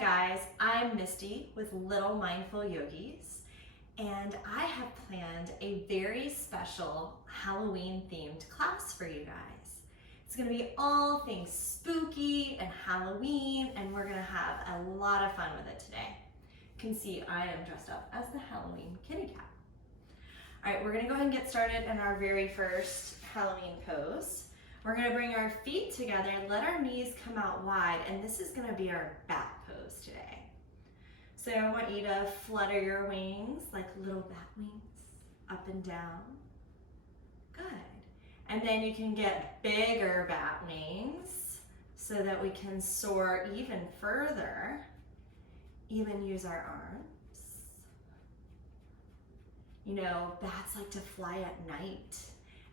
guys, I'm Misty with Little Mindful Yogis, and I have planned a very special Halloween themed class for you guys. It's gonna be all things spooky and Halloween, and we're gonna have a lot of fun with it today. You can see I am dressed up as the Halloween kitty cat. All right, we're gonna go ahead and get started in our very first Halloween pose. We're gonna bring our feet together, let our knees come out wide, and this is gonna be our bat pose today. So I want you to flutter your wings like little bat wings, up and down. Good. And then you can get bigger bat wings so that we can soar even further, even use our arms. You know, bats like to fly at night.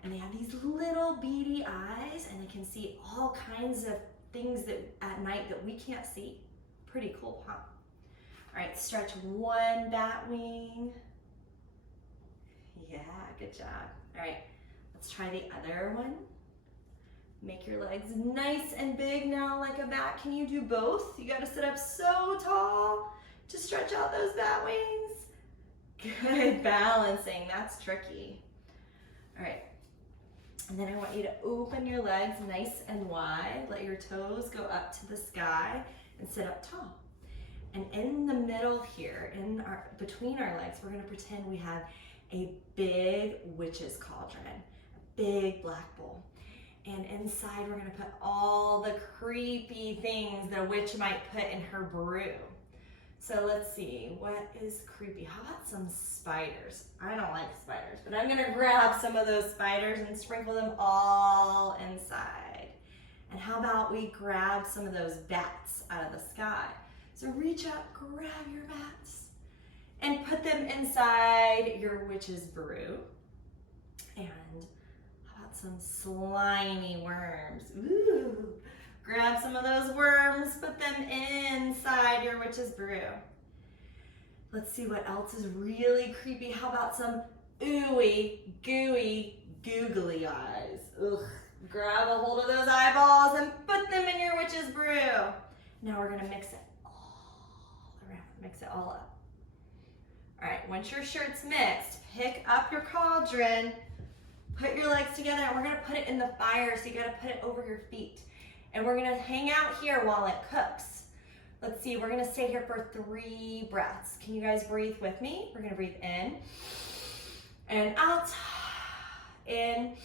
And they have these little beady eyes and they can see all kinds of things that at night that we can't see. Pretty cool, huh? All right, stretch one bat wing. Yeah, good job. All right, let's try the other one. Make your legs nice and big now like a bat. Can you do both? You gotta sit up so tall to stretch out those bat wings. Good balancing, that's tricky. All right. And then I want you to open your legs nice and wide. Let your toes go up to the sky and sit up tall. And in the middle here, between our legs, we're gonna pretend we have a big witch's cauldron, a big black bowl. And inside we're gonna put all the creepy things that a witch might put in her brew. So let's see, what is creepy? How about some spiders? I don't like spiders, but I'm gonna grab some of those spiders and sprinkle them all inside. And how about we grab some of those bats out of the sky? So reach out, grab your bats, and put them inside your witch's brew. And how about some slimy worms? Ooh. Grab some of those worms, put them inside your witch's brew. Let's see what else is really creepy. How about some ooey, gooey, googly eyes? Ugh. Grab a hold of those eyeballs and put them in your witch's brew. Now we're gonna mix it all around, mix it all up. All right, once your shirt's mixed, pick up your cauldron, put your legs together, and we're gonna put it in the fire, so you gotta put it over your feet. And we're gonna hang out here while it cooks. Let's see, we're gonna stay here for 3 breaths. Can you guys breathe with me? We're gonna breathe in and out, in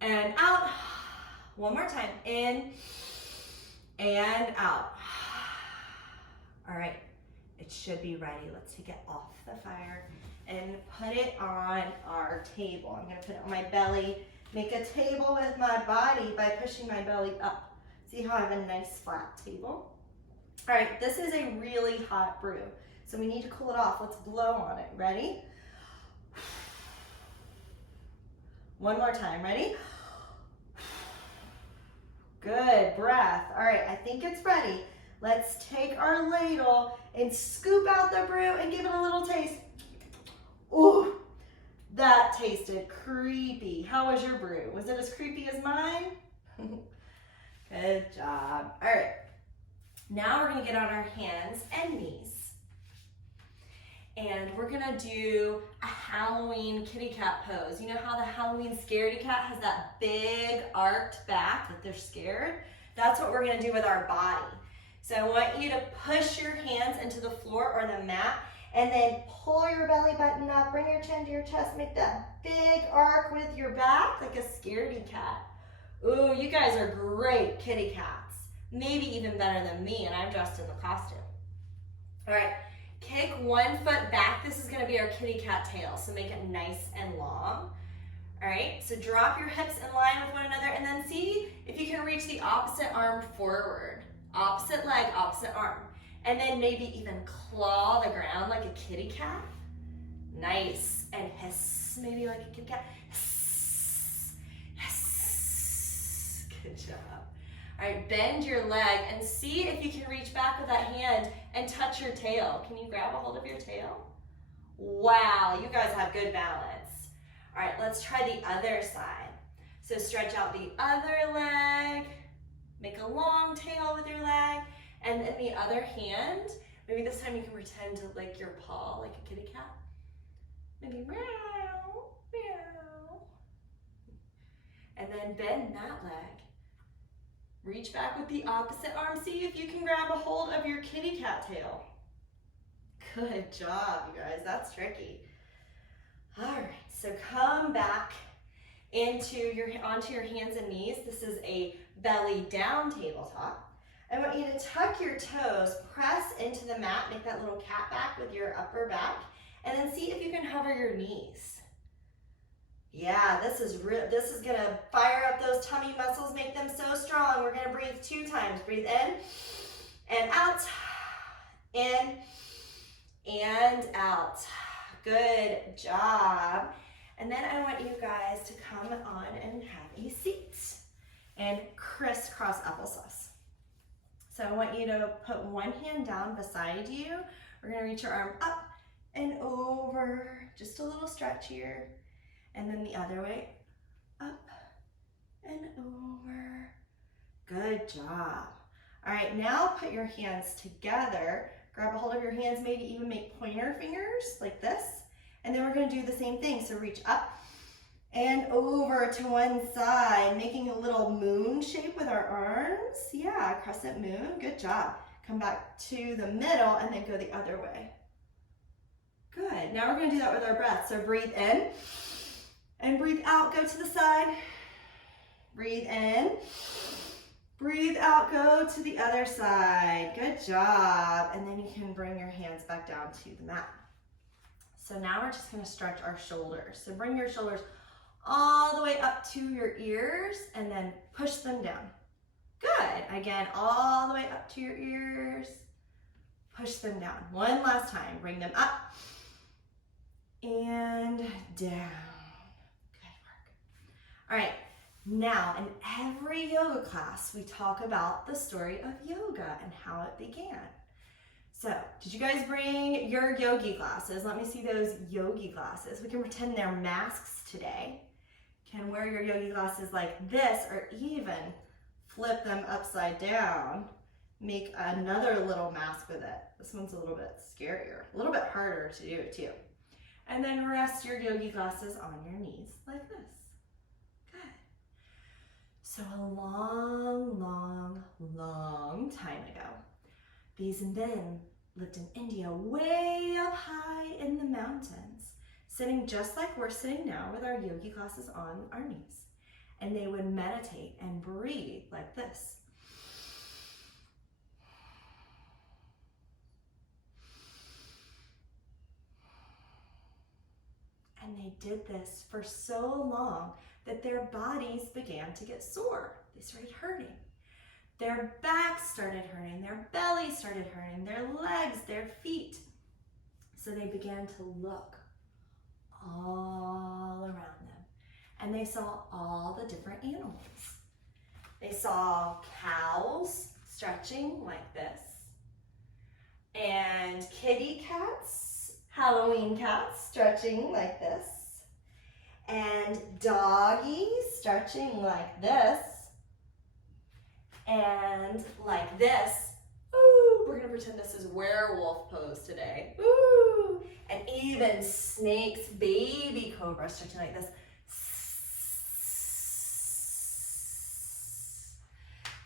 and out. One more time, in and out. All right, it should be ready. Let's take it off the fire and put it on our table. I'm gonna put it on my belly. Make a table with my body by pushing my belly up. See how I have a nice flat table? All right, this is a really hot brew, so we need to cool it off. Let's blow on it. Ready? One more time. Ready? Good breath. All right, I think it's ready. Let's take our ladle and scoop out the brew and give it a little taste. Ooh. That tasted creepy. How was your brew? Was it as creepy as mine? Good job. All right, now we're gonna get on our hands and knees. And we're gonna do a Halloween kitty cat pose. You know how the Halloween scaredy cat has that big arched back that they're scared? That's what we're gonna do with our body. So I want you to push your hands into the floor or the mat, and then pull your belly button up, bring your chin to your chest, make that big arc with your back like a scaredy cat. Ooh, you guys are great kitty cats. Maybe even better than me, and I'm dressed in the costume. All right, kick one foot back. This is gonna be our kitty cat tail, so make it nice and long. All right, so drop your hips in line with one another, and then see if you can reach the opposite arm forward. Opposite leg, opposite arm. And then maybe even claw the ground like a kitty cat. Nice. And hiss, maybe like a kitty cat. Hiss, hiss. Good job. All right, bend your leg and see if you can reach back with that hand and touch your tail. Can you grab a hold of your tail? Wow, you guys have good balance. All right, let's try the other side. So stretch out the other leg, make a long tail with your leg, And then the other hand, maybe this time you can pretend to lick your paw like a kitty cat. Maybe meow, meow. And then bend that leg. Reach back with the opposite arm. See if you can grab a hold of your kitty cat tail. Good job, you guys. That's tricky. All right, so come back onto your hands and knees. This is a belly down tabletop. I want you to tuck your toes, press into the mat, make that little cat back with your upper back, and then see if you can hover your knees. Yeah, this is gonna fire up those tummy muscles, make them so strong. We're gonna breathe 2 times. Breathe in and out, in and out. Good job. And then I want you guys to come on and have a seat and crisscross applesauce. So I want you to put one hand down beside you. We're gonna reach your arm up and over, just a little stretch here. And then the other way, up and over. Good job. All right, now put your hands together. Grab a hold of your hands, maybe even make pointer fingers like this. And then we're gonna do the same thing. So reach up and over to one side, making a little moon shape with our arms. Yeah, crescent moon, good job. Come back to the middle and then go the other way. Good, now we're gonna do that with our breath. So breathe in and breathe out, go to the side. Breathe in, breathe out, go to the other side. Good job. And then you can bring your hands back down to the mat. So now we're just gonna stretch our shoulders. So bring your shoulders all the way up to your ears and then push them down. Good. Again, all the way up to your ears. Push them down. One last time. Bring them up and down. Good work. All right. Now, in every yoga class, we talk about the story of yoga and how it began. So, did you guys bring your yogi glasses? Let me see those yogi glasses. We can pretend they're masks today. Can wear your yogi glasses like this, or even flip them upside down. Make another little mask with it. This one's a little bit scarier, a little bit harder to do too. And then rest your yogi glasses on your knees like this. Good. So a long, long, long time ago, these men lived in India, way up high in the mountains, sitting just like we're sitting now with our yogi glasses on our knees. And they would meditate and breathe like this. And they did this for so long that their bodies began to get sore. They started hurting. Their backs started hurting, their bellies started hurting, their legs, their feet. So they began to look all around them. And they saw all the different animals. They saw cows stretching like this. And kitty cats, Halloween cats, stretching like this. And doggies stretching like this. And like this. Ooh, we're gonna pretend this is werewolf pose today. Ooh, and even snakes, baby cobras stretching like this.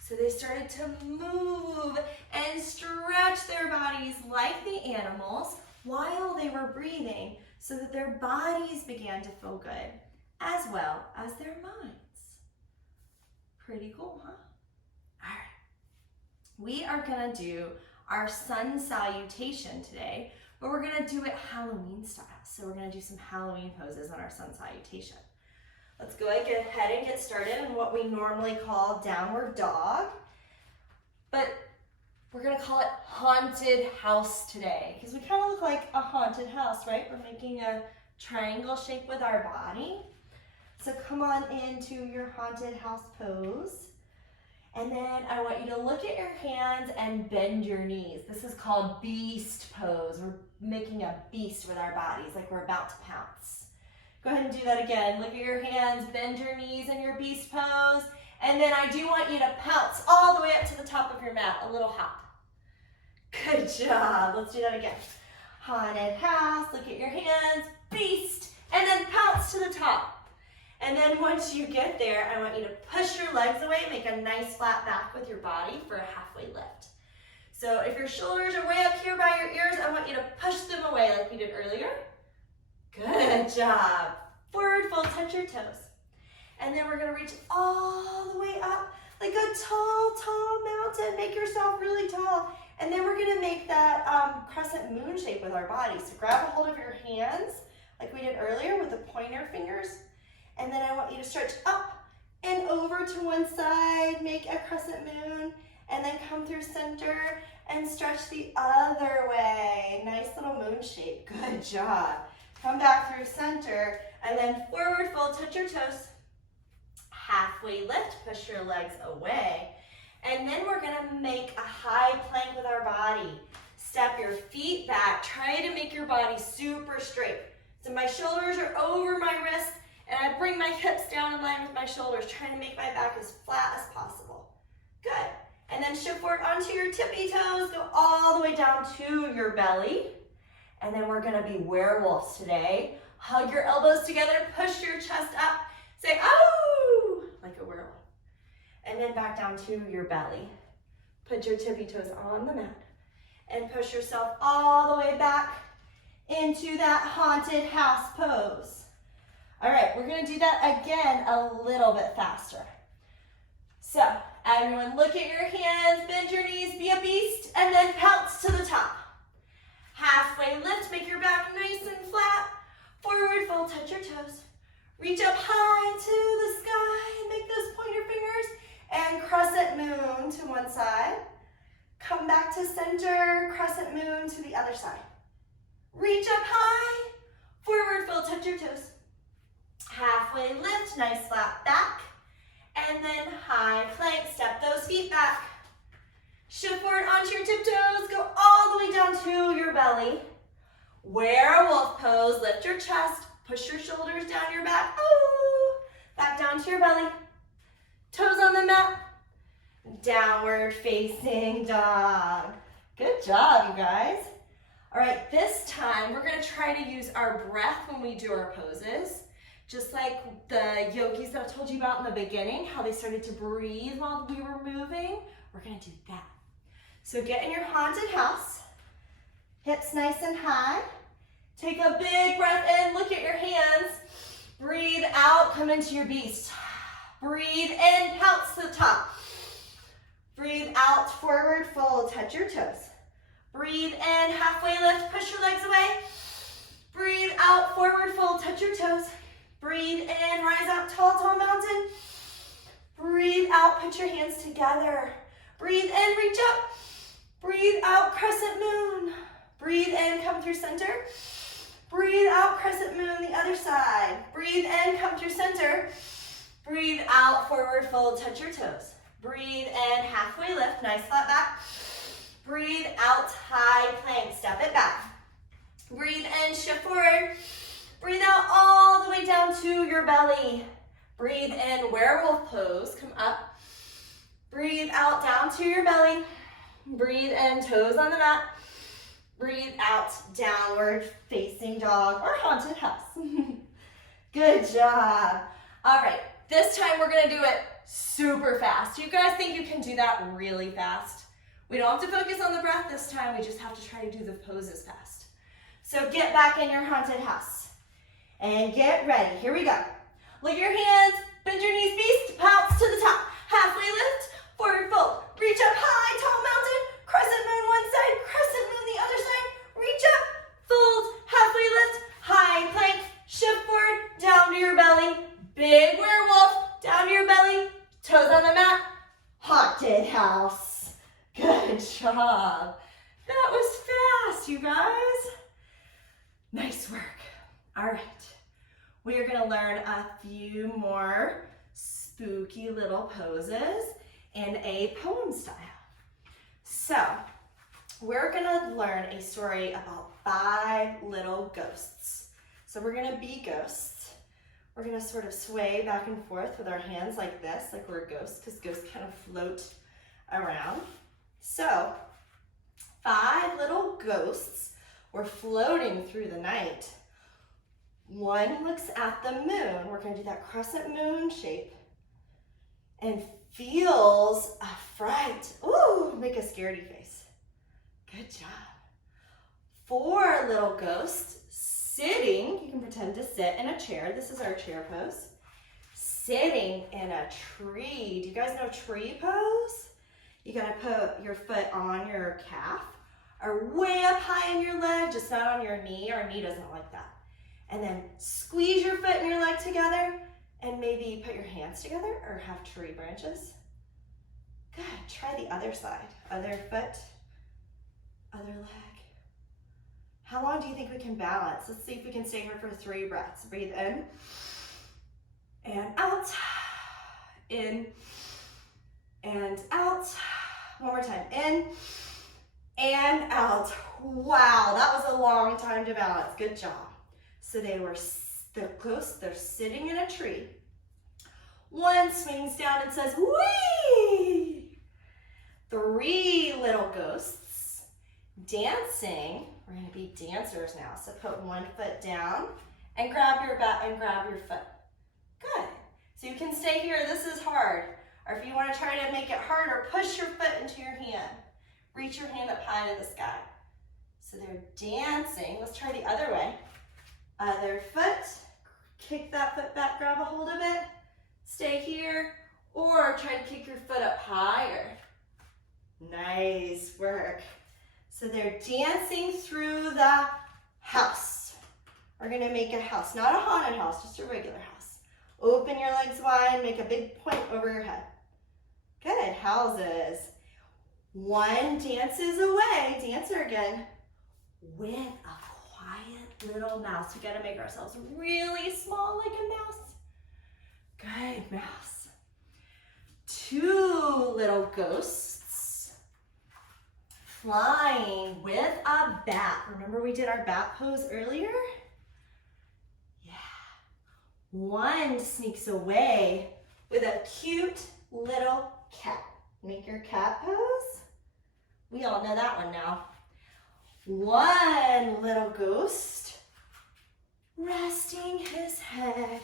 So they started to move and stretch their bodies like the animals while they were breathing, so that their bodies began to feel good, as well as their minds. Pretty cool, huh? All right. We are gonna do our sun salutation today, but we're gonna do it Halloween style. So we're gonna do some Halloween poses on our sun salutation. Let's go ahead and get started in what we normally call downward dog, but we're gonna call it haunted house today, because we kind of look like a haunted house, right? We're making a triangle shape with our body. So come on into your haunted house pose. And then I want you to look at your hands and bend your knees. This is called beast pose. We're making a beast with our bodies, like we're about to pounce. Go ahead and do that again. Look at your hands, bend your knees in your beast pose. And then I do want you to pounce all the way up to the top of your mat, a little hop. Good job. Let's do that again. Haunted house, look at your hands, beast, and then pounce to the top. And then once you get there, I want you to push your legs away, make a nice flat back with your body for a halfway lift. So if your shoulders are way up here by your ears, I want you to push them away like we did earlier. Good job. Forward fold, touch your toes. And then we're gonna reach all the way up like a tall, tall mountain. Make yourself really tall. And then we're gonna make that crescent moon shape with our body. So grab a hold of your hands like we did earlier with the pointer fingers. And then I want you to stretch up and over to one side, make a crescent moon, and then come through center and stretch the other way. Nice little moon shape, good job. Come back through center, and then forward fold, touch your toes. Halfway lift, push your legs away. And then we're gonna make a high plank with our body. Step your feet back, try to make your body super straight. So my shoulders are over my wrists, and I bring my hips down in line with my shoulders, trying to make my back as flat as possible. Good. And then shift forward onto your tippy toes, go all the way down to your belly. And then we're gonna be werewolves today. Hug your elbows together, push your chest up, say, "Oh," like a werewolf. And then back down to your belly. Put your tippy toes on the mat and push yourself all the way back into that haunted house pose. All right, we're gonna do that again a little bit faster. So, everyone look at your hands, bend your knees, be a beast, and then pounce to the top. Halfway lift, make your back nice and flat. Forward fold, touch your toes. Reach up high to the sky, make those pointer fingers, and crescent moon to one side. Come back to center, crescent moon to the other side. Reach up high, forward fold, touch your toes. Halfway lift, nice flat back. And then high plank, step those feet back. Shift forward onto your tiptoes, go all the way down to your belly. Werewolf pose, lift your chest, push your shoulders down your back. Ooh, back down to your belly. Toes on the mat. Downward facing dog. Good job, you guys. All right, this time we're gonna try to use our breath when we do our poses. Just like the yogis that I told you about in the beginning, how they started to breathe while we were moving, we're gonna do that. So get in your haunted house, hips nice and high. Take a big breath in, look at your hands. Breathe out, come into your beast. Breathe in, pounce to the top. Breathe out, forward fold, touch your toes. Breathe in, halfway lift, push your legs away. Breathe out, forward fold, touch your toes. Breathe in, rise up, tall, tall mountain. Breathe out, put your hands together. Breathe in, reach up. Breathe out, crescent moon. Breathe in, come through center. Breathe out, crescent moon, the other side. Breathe in, come through center. Breathe out, forward fold, touch your toes. Breathe in, halfway lift, nice flat back. Breathe out, high plank, step it back. Breathe in, shift forward. Breathe out all the way down to your belly. Breathe in, werewolf pose, come up. Breathe out, down to your belly. Breathe in, toes on the mat. Breathe out, downward facing dog or haunted house. Good job. All right, this time we're gonna do it super fast. You guys think you can do that really fast? We don't have to focus on the breath this time, we just have to try to do the poses fast. So get back in your haunted house and get ready. Here we go. Look at your hands, bend your knees, beast, pounce to the top. Halfway lift, forward fold. Reach up high, tall mountain, crescent moon one side, crescent moon the other side. Reach up, fold, halfway lift, high plank, shift forward, down to your belly. Big werewolf, down to your belly, toes on the mat, haunted house. Good job. That was fast, you guys. Nice work. All right, we are gonna learn a few more spooky little poses in a poem style. So, we're gonna learn a story about 5 little ghosts. So we're gonna be ghosts. We're gonna sort of sway back and forth with our hands like this, like we're ghosts, because ghosts kind of float around. So, 5 little ghosts. We're floating through the night. One looks at the moon. We're going to do that crescent moon shape and feels a fright. Ooh, make a scaredy face. Good job. 4 little ghosts sitting. You can pretend to sit in a chair. This is our chair pose. Sitting in a tree. Do you guys know tree pose? You gotta put your foot on your calf or way up high in your leg, just not on your knee. Our knee doesn't like that. And then squeeze your foot and your leg together and maybe put your hands together or have tree branches. Good, try the other side. Other foot, other leg. How long do you think we can balance? Let's see if we can stay here for 3 breaths. Breathe in and out. In and out. One more time. In and out. Wow, that was a long time to balance. Good job. So they're close. They're sitting in a tree. One swings down and says, whee! 3 little ghosts dancing. We're going to be dancers now. So put one foot down and grab your butt and grab your foot. Good. So you can stay here. This is hard. Or if you want to try to make it harder, push your foot into your hand. Reach your hand up high to the sky. So they're dancing. Let's try the other way. Other foot. Kick that foot back, grab a hold of it. Stay here. Or try to kick your foot up higher. Nice work. So they're dancing through the house. We're going to make a house, not a haunted house, just a regular house. Open your legs wide, make a big point over your head. Good, houses. One dances away, dancer again, with a quiet little mouse. We got to make ourselves really small like a mouse. Good, mouse. 2 little ghosts flying with a bat. Remember we did our bat pose earlier? Yeah. One sneaks away with a cute little cat. Make your cat pose. We all know that one now. One little ghost resting his head.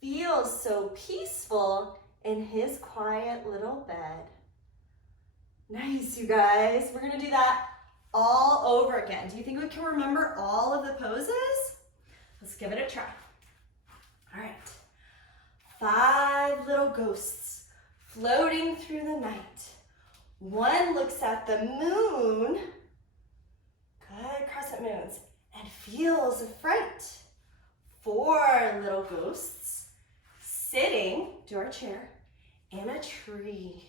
Feels so peaceful in his quiet little bed. Nice, you guys. We're gonna do that all over again. Do you think we can remember all of the poses? Let's give it a try. All right. 5 little ghosts floating through the night. One looks at the moon, good crescent moons, and feels a fright. 4 little ghosts sitting, do our chair, in a tree.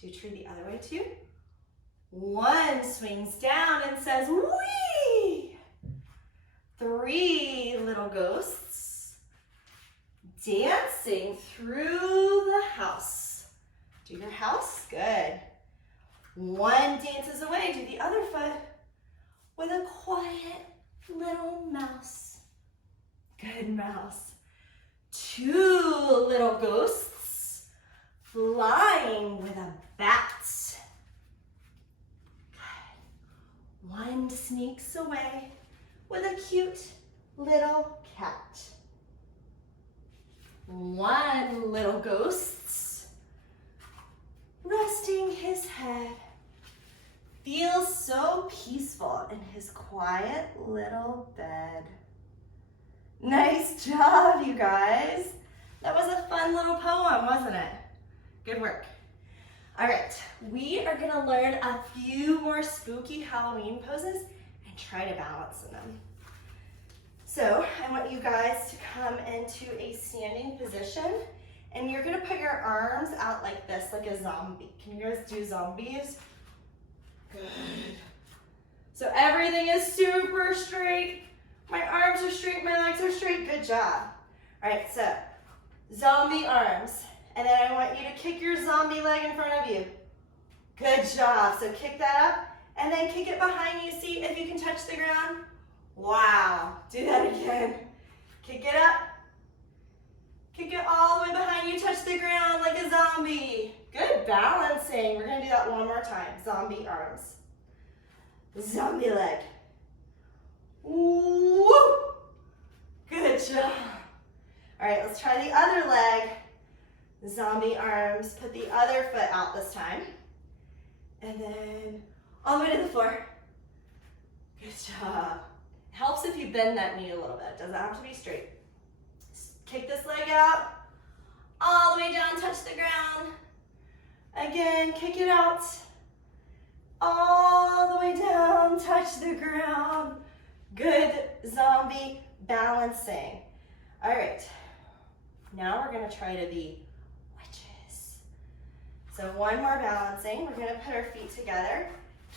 Do tree the other way too. One swings down and says, whee! 3 little ghosts dancing through the house. Do your house, good. One dances away, do the other foot with a quiet little mouse. Good mouse. 2 little ghosts flying with a bat. Good. One sneaks away with a cute little cat. 1 little ghost resting his head. Feels so peaceful in his quiet little bed. Nice job, you guys. That was a fun little poem, wasn't it? Good work. All right, we are gonna learn a few more spooky Halloween poses and try to balance them. So I want you guys to come into a standing position, and you're gonna put your arms out like this, like a zombie. Can you guys do zombies? Good. So everything is super straight. My arms are straight, my legs are straight. Good job. All right, so zombie arms. And then I want you to kick your zombie leg in front of you. Good job. So kick that up and then kick it behind you. See if you can touch the ground. Wow. Do that again. Kick it up. Kick it all the way behind you. Touch the ground like a zombie. Good balancing. We're gonna do that one more time. Zombie arms. Zombie leg. Woo! Good job. All right, let's try the other leg. Zombie arms. Put the other foot out this time. And then all the way to the floor. Good job. Helps if you bend that knee a little bit. Doesn't have to be straight. Kick this leg out. All the way down, touch the ground. Again, kick it out. All the way down, touch the ground. Good zombie balancing. All right, now we're gonna try to be witches. So one more balancing. We're gonna put our feet together.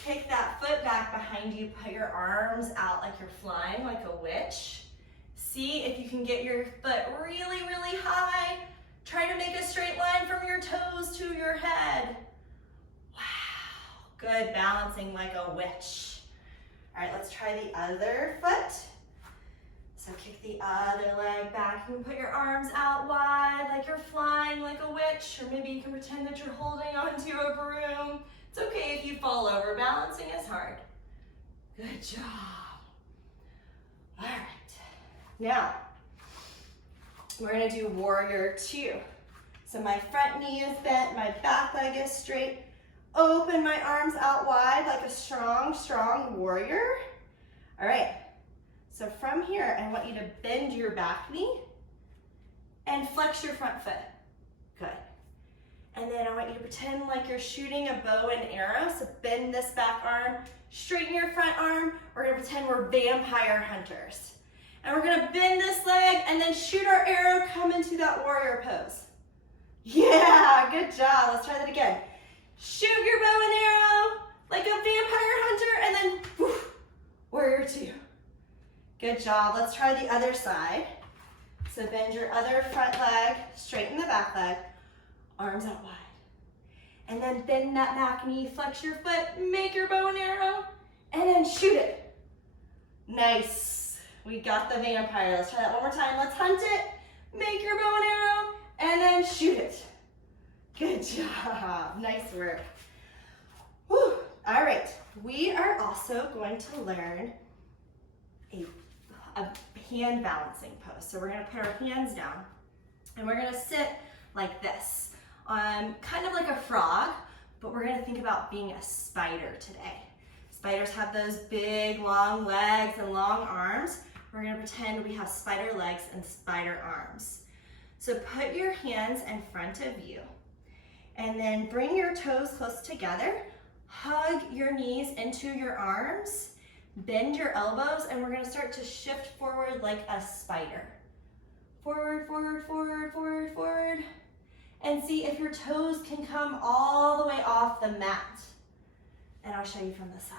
Kick that foot back behind you. Put your arms out like you're flying, like a witch. See if you can get your foot really, really high. Try to make a straight line from your toes to your head. Wow, good balancing like a witch. All right, let's try the other foot. So kick the other leg back. You can put your arms out wide like you're flying like a witch, or maybe you can pretend that you're holding onto a broom. It's okay if you fall over. Balancing is hard. Good job. All right, now we're gonna do warrior two. So my front knee is bent, my back leg is straight. Open my arms out wide like a strong, strong warrior. All right, so from here, I want you to bend your back knee and flex your front foot. Good. And then I want you to pretend like you're shooting a bow and arrow. So bend this back arm, straighten your front arm. We're gonna pretend we're vampire hunters. And we're gonna bend this leg and then shoot our arrow, come into that warrior pose. Yeah, good job. Let's try that again. Shoot your bow and arrow like a vampire hunter, and then woof, warrior two. Good job. Let's try the other side. So bend your other front leg, straighten the back leg, arms out wide. And then bend that back knee, flex your foot, make your bow and arrow, and then shoot it. Nice. We got the vampire. Let's try that one more time. Let's hunt it, make your bow and arrow, and then shoot it. Good job. Nice work. Whew. All right. We are also going to learn a hand balancing pose. So we're going to put our hands down and we're going to sit like this, kind of like a frog, but we're going to think about being a spider today. Spiders have those big, long legs and long arms. We're going to pretend we have spider legs and spider arms. So put your hands in front of you and then bring your toes close together. Hug your knees into your arms. Bend your elbows, and we're going to start to shift forward like a spider. Forward, forward, forward, forward, forward. And see if your toes can come all the way off the mat. And I'll show you from the side.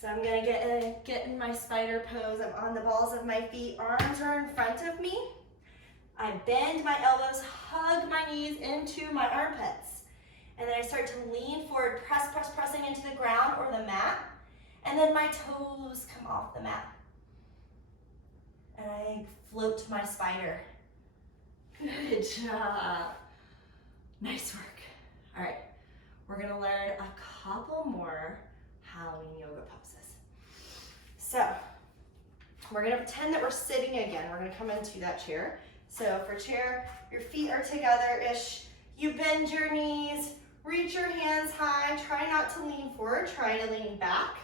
So I'm going to get in my spider pose. I'm on the balls of my feet. Arms are in front of me. I bend my elbows, hug my knees into my armpits. And then I start to lean forward, pressing into the ground or the mat. And then my toes come off the mat. And I float to my spider. Good job. Nice work. All right, we're gonna learn a couple more Halloween yoga poses. So we're gonna pretend that we're sitting again. We're gonna come into that chair. So for chair, your feet are together-ish. You bend your knees, reach your hands high. Try not to lean forward, try to lean back.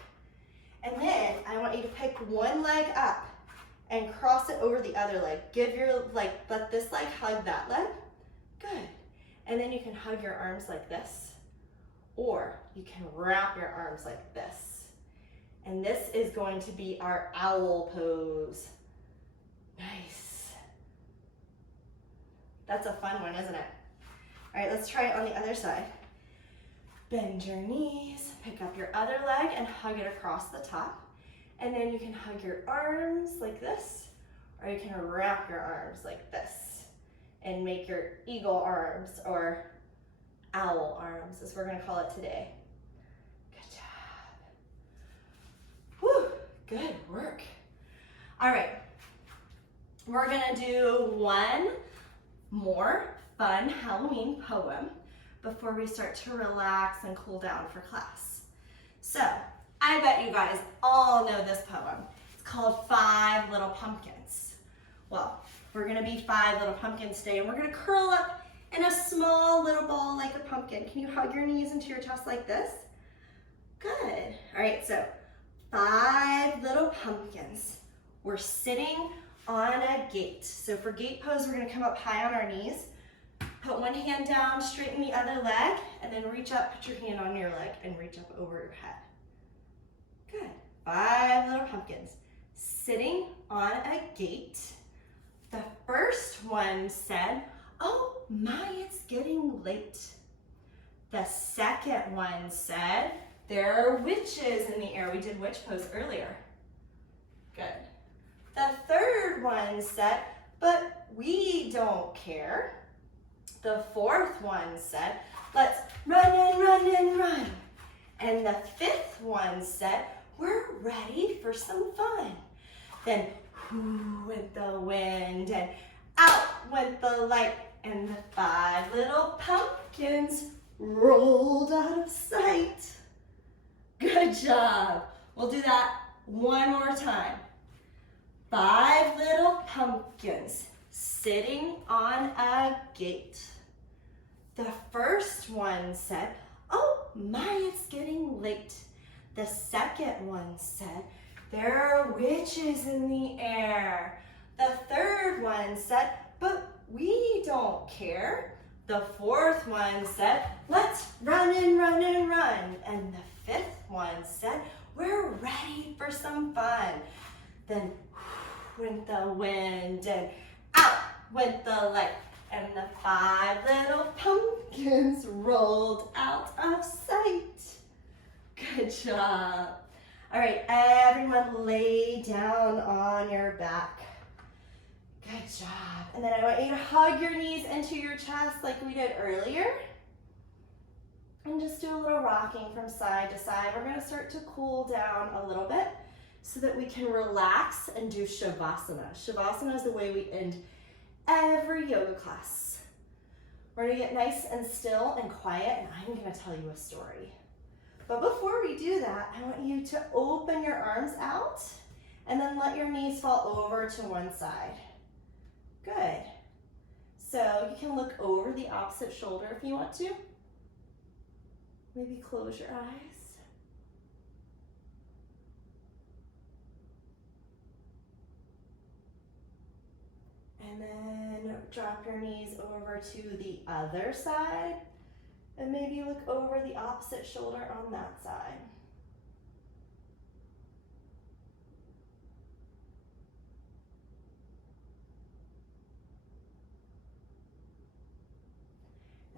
And then I want you to pick one leg up and cross it over the other leg. Let this leg hug that leg. Good. And then you can hug your arms like this, or you can wrap your arms like this. And this is going to be our owl pose. Nice. That's a fun one, isn't it? All right, let's try it on the other side. Bend your knees, pick up your other leg and hug it across the top. And then you can hug your arms like this, or you can wrap your arms like this and make your eagle arms or owl arms, as we're gonna call it today. Good job. Whew, good work. All right, we're gonna do one more fun Halloween poem. before we start to relax and cool down for class. So, I bet you guys all know this poem. It's called 5 Little Pumpkins. Well, we're gonna be 5 little pumpkins today, and we're gonna curl up in a small little ball like a pumpkin. Can you hug your knees into your chest like this? Good. All right, so 5 little pumpkins. We're sitting on a gate. So for gate pose, we're gonna come up high on our knees, put one hand down, straighten the other leg, and then reach up, put your hand on your leg, and reach up over your head. Good. 5 little pumpkins sitting on a gate. The first one said, "Oh my, it's getting late." The second one said, "There are witches in the air." We did witch pose earlier. Good. The third one said, "But we don't care." The fourth one said, "Let's run and run and run." And the fifth one said, "We're ready for some fun." Then whoo went the wind and out went the light, and the 5 little pumpkins rolled out of sight. Good job. We'll do that one more time. 5 little pumpkins sitting on a gate. The first one said, "Oh my, it's getting late." The second one said, "There are witches in the air." The third one said, "But we don't care." The fourth one said, "Let's run and run and run." And the fifth one said, "We're ready for some fun." Then went the wind and out went the light, and the 5 little pumpkins rolled out of sight. Good job. All right, everyone lay down on your back. Good job. And then I want you to hug your knees into your chest like we did earlier. And just do a little rocking from side to side. We're gonna start to cool down a little bit so that we can relax and do Shavasana. Shavasana is the way we end every yoga class. We're gonna get nice and still and quiet, and I'm gonna tell you a story. But before we do that, I want you to open your arms out and then let your knees fall over to one side. Good. So you can look over the opposite shoulder if you want to. Maybe close your eyes. And then drop your knees over to the other side. And maybe look over the opposite shoulder on that side.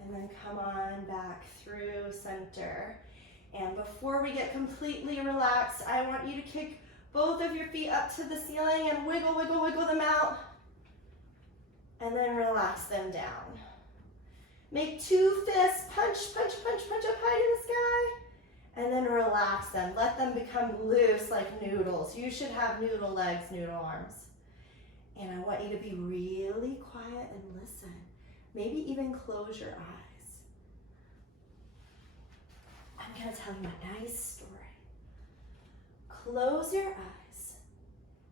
And then come on back through center. And before we get completely relaxed, I want you to kick both of your feet up to the ceiling and wiggle, wiggle, wiggle them out. And then relax them down. Make 2 fists, punch, punch, punch, punch up high in the sky. And then relax them. Let them become loose like noodles. You should have noodle legs, noodle arms. And I want you to be really quiet and listen. Maybe even close your eyes. I'm going to tell you a nice story. Close your eyes.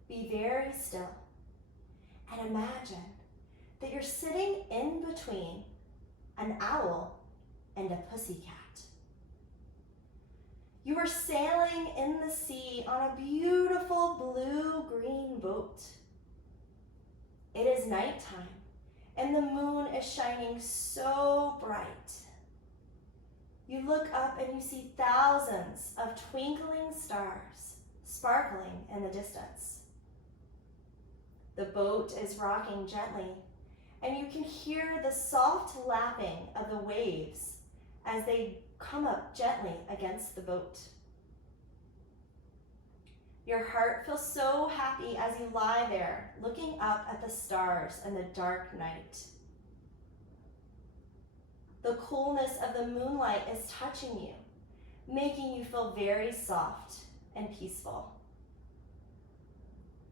Be very still. And imagine that you're sitting in between an owl and a pussycat. You are sailing in the sea on a beautiful blue-green boat. It is nighttime, and the moon is shining so bright. You look up and you see thousands of twinkling stars sparkling in the distance. The boat is rocking gently, and you can hear the soft lapping of the waves as they come up gently against the boat. Your heart feels so happy as you lie there, looking up at the stars in the dark night. The coolness of the moonlight is touching you, making you feel very soft and peaceful.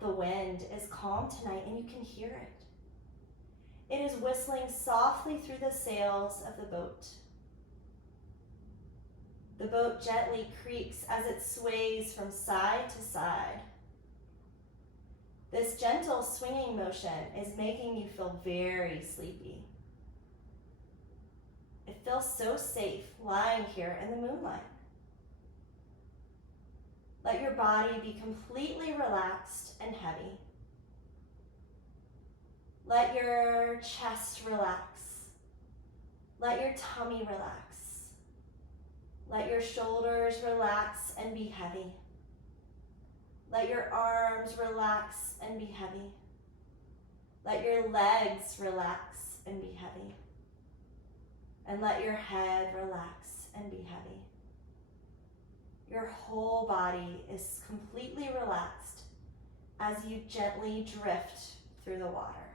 The wind is calm tonight, and you can hear it. It is whistling softly through the sails of the boat. The boat gently creaks as it sways from side to side. This gentle swinging motion is making you feel very sleepy. It feels so safe lying here in the moonlight. Let your body be completely relaxed and heavy. Let your chest relax. Let your tummy relax. Let your shoulders relax and be heavy. Let your arms relax and be heavy. Let your legs relax and be heavy. And let your head relax and be heavy. Your whole body is completely relaxed as you gently drift through the water.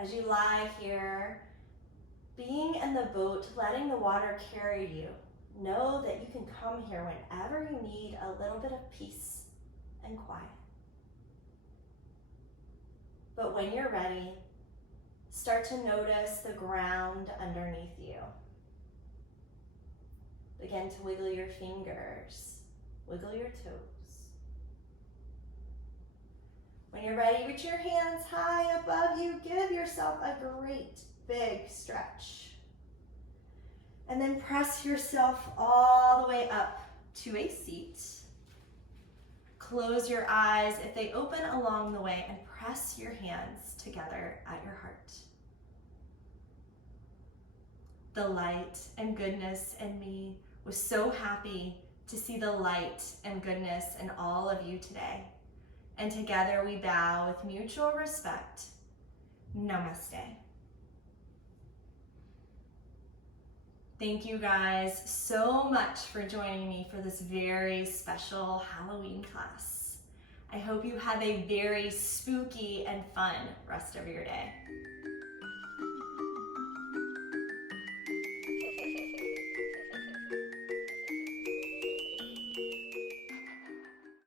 As you lie here, being in the boat, letting the water carry you, know that you can come here whenever you need a little bit of peace and quiet. But when you're ready, start to notice the ground underneath you. Begin to wiggle your fingers, wiggle your toes. When you're ready, reach your hands high above you. Give yourself a great big stretch. And then press yourself all the way up to a seat. Close your eyes if they open along the way and press your hands together at your heart. The light and goodness in me was so happy to see the light and goodness in all of you today. And together we bow with mutual respect. Namaste. Thank you guys so much for joining me for this very special Halloween class. I hope you have a very spooky and fun rest of your day.